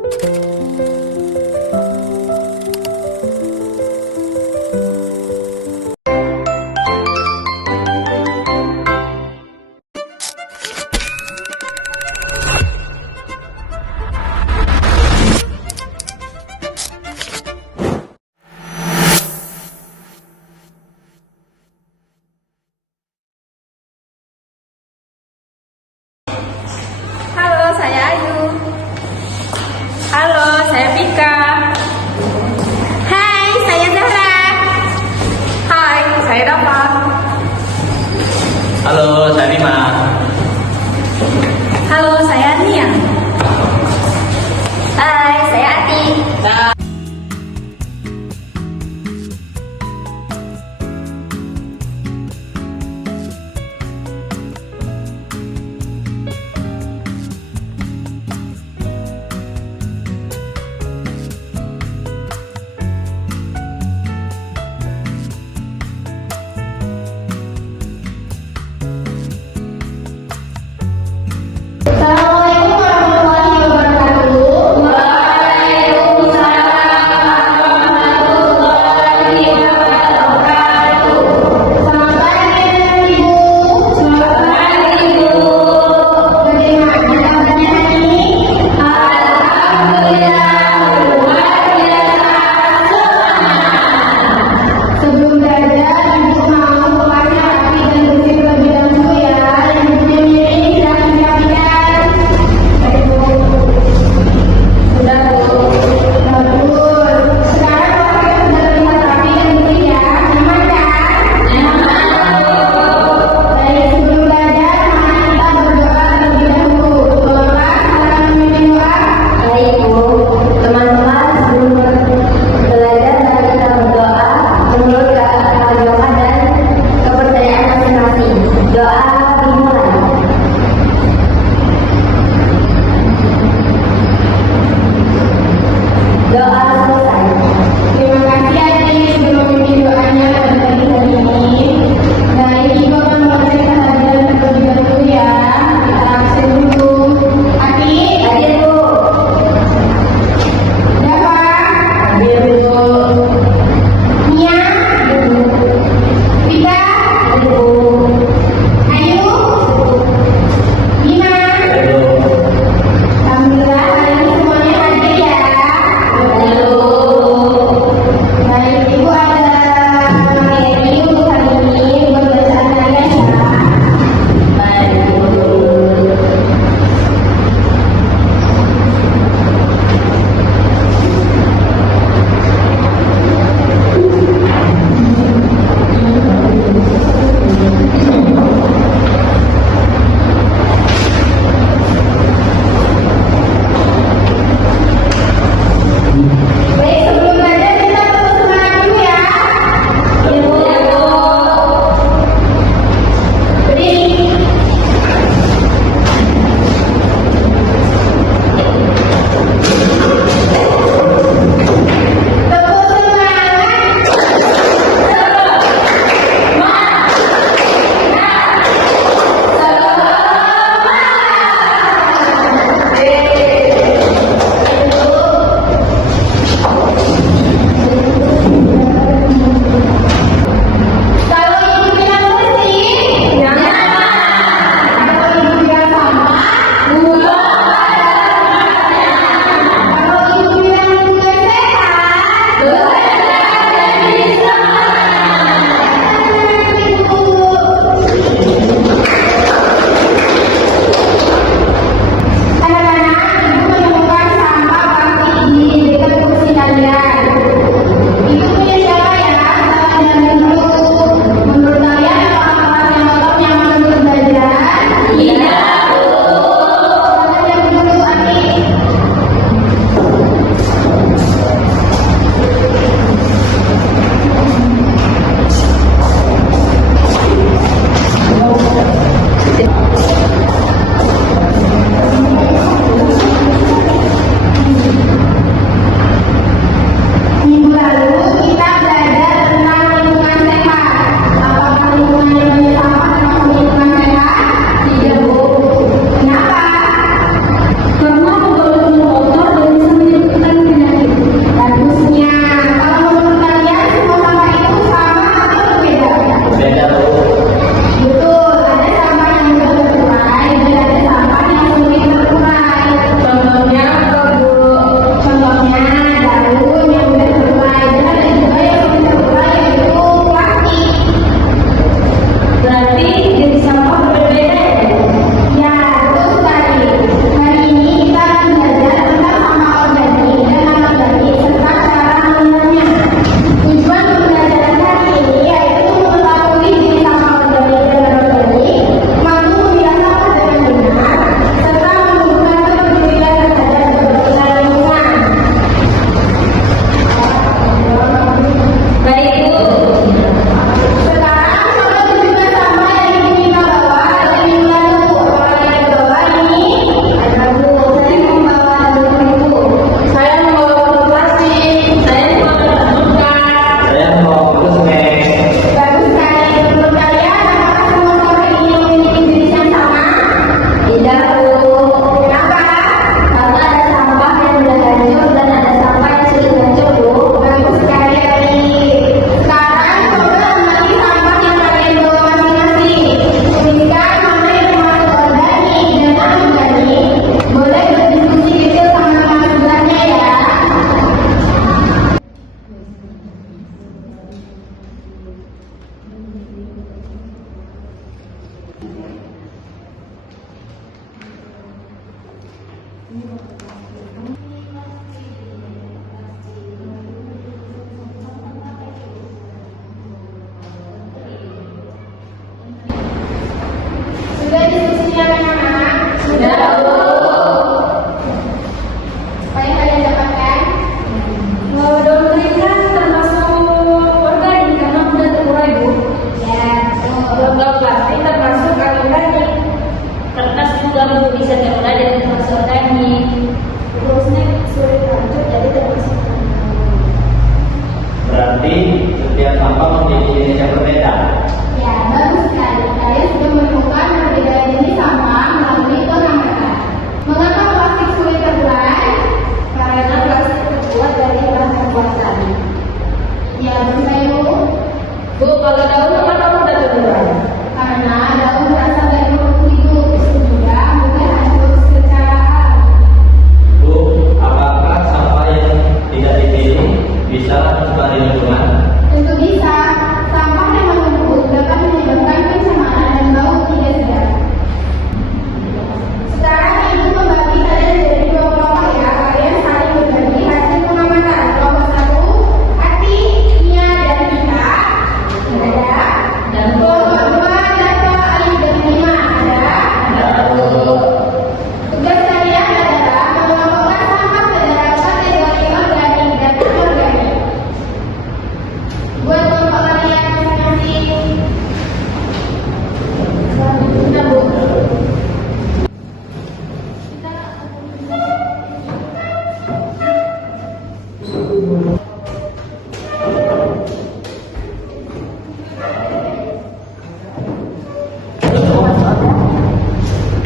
Halo, saya Ayu. Halo, saya Vika. Hai, saya Zahra. Hai, saya Dapa. Halo, saya Bima. Halo, saya Nia. Hai, saya Ati. Assalamualaikum warahmatullahi wabarakatuh.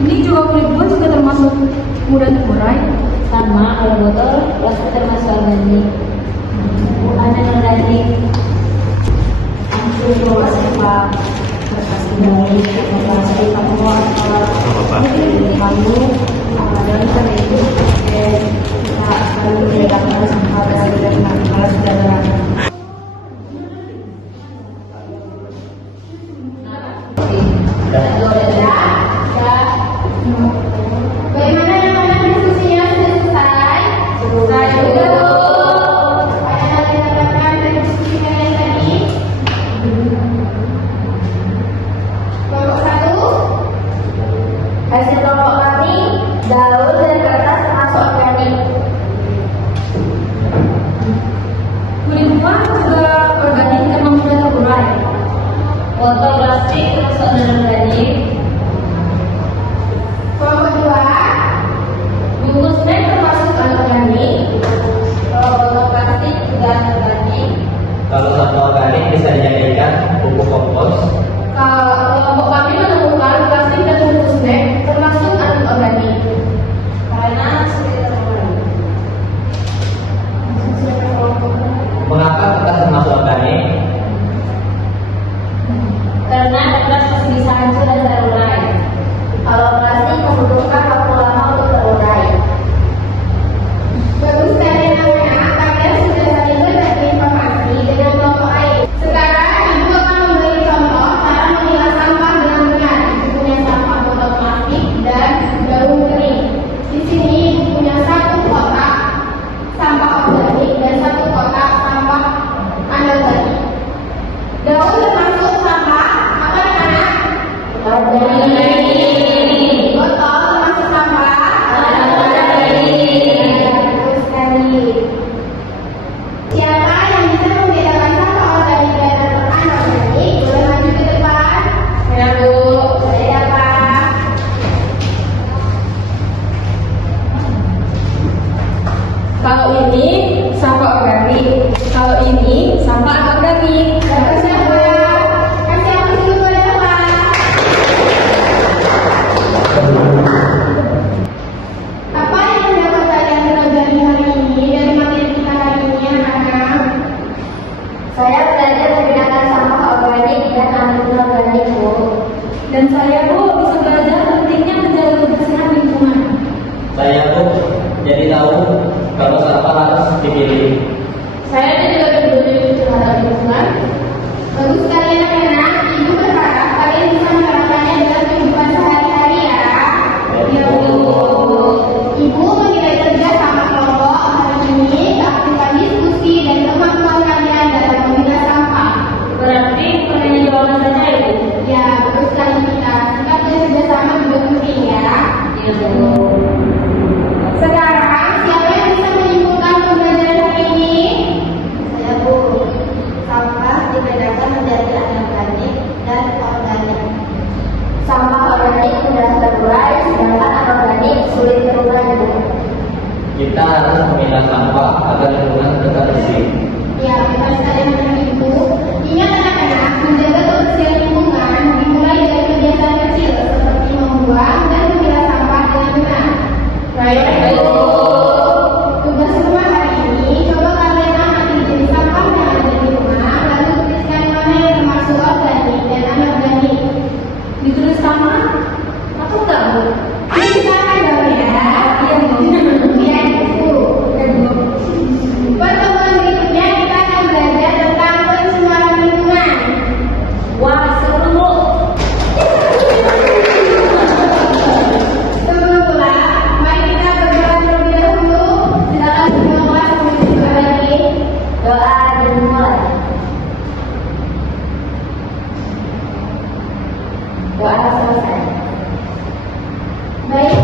Ini juga kulit buah juga termasuk mudah terurai. Sama, kalau botol plastik termasuk organik. Bukan organik. Aku coba siapa kertas dari plastik kamu kamu dan karena itu kita selalu menjaga sampah dari masalah segala. Bagaimana anak-anak diskusinya sudah selesai? Selesai dulu. Ada yang mendapatkan dari diskusi kalian tadi? Kelompok 1. Hasil kelompok kami, daun dan kertas termasuk organik. Kulit buah juga organik karena mudah terurai. Botol plastik termasuk organik. Kelompok 2, bungkus snack termasuk organik. Kalau botol plastik juga organik. Kalau sampah organik bisa dijadikan pupuk kompos. Kalau kelompok kami menemukan plastik dan bungkus snack termasuk anorganik. Karena sudah terurai. Mengapa kertas termasuk organik? Karena kertas masih bisa hancur dan terurai. Kalau plastik membutuhkan waktu lama untuk terurai. Bagus sekali anak-anak, kalian sudah saling berbagi informasi dengan kelompok lain. Sekarang ibu akan memberi contoh cara memilah sampah dengan benar. Ibu punya sampah botol plastik dan daun kering. Di sini ibu punya satu kotak sampah organik dan satu kotak sampah anorganik. Daun termasuk sampah apa anak-anak? Organik. Botol termasuk sampah organik. Bagus sekali. Siapa yang bisa membedakan sampah organik dan anorganik? Boleh maju ke depan. Saya Bu. Saya Pak. Kalau ini sampah organik, kalau ini sampah anorganik. Bagus ya Pak. Kasih aku dulu boleh Pak. Apa yang dapat kalian pelajari hari ini dari materi kita hari ini anak-anak? Saya belajar membedakan sampah organik dan anorganik, Bu. Dan saya Bu bisa belajar pentingnya menjaga kebersihan lingkungan. Saya pun jadi tahu kalau sampah harus dipilih. Saya juga peduli terhadap lingkungan. Bagus sekali anak-anak. Ibu berharap kalian bisa menerapkannya dalam kehidupan sehari-hari ya. Ya Bu. Ibu menilai kerja sama kelompok hari ini, keaktifan diskusi dan kemampuan kalian dalam memilah sampah. Berarti pertanyaan jawaban saja ya, Bu? Ya, betul sekali kita. Sikap dan kerjasama juga penting ya. Iya, Bu. Sekarang siapa yang bisa menyimpulkan pembelajaran hari ini? Saya, Bu. Sampah dibedakan menjadi anorganik dan organik. Sampah organik mudah terurai, sedangkan anorganik sulit terurai, Bu. Kita harus memilah sampah agar lingkungan tetap bersih. Ya, betul sekali anak ibu. Ingat anak-anak, menjaga kebersihan lingkungan dimulai dari kebiasaan kecil seperti membuang dan memilah sampah dengan benar. Baik, tugas rumah hari ini, coba kalian amati jenis sampah yang ada di rumah, lalu tuliskan mana yang termasuk organik dan anorganik. Ditulis sama atau enggak, Bu? Ini sama dong ya. Iya, Bu. Iya, Bu. Ya, Bu. Pertemuan berikutnya kita akan belajar tentang pencemaran lingkungan. Wah, seru, Bu. Sebelum pulang, mari kita berdoa terlebih dahulu. Silakan semua kelas menuju lagi. Doa dimulai. Doa selesai. Baik,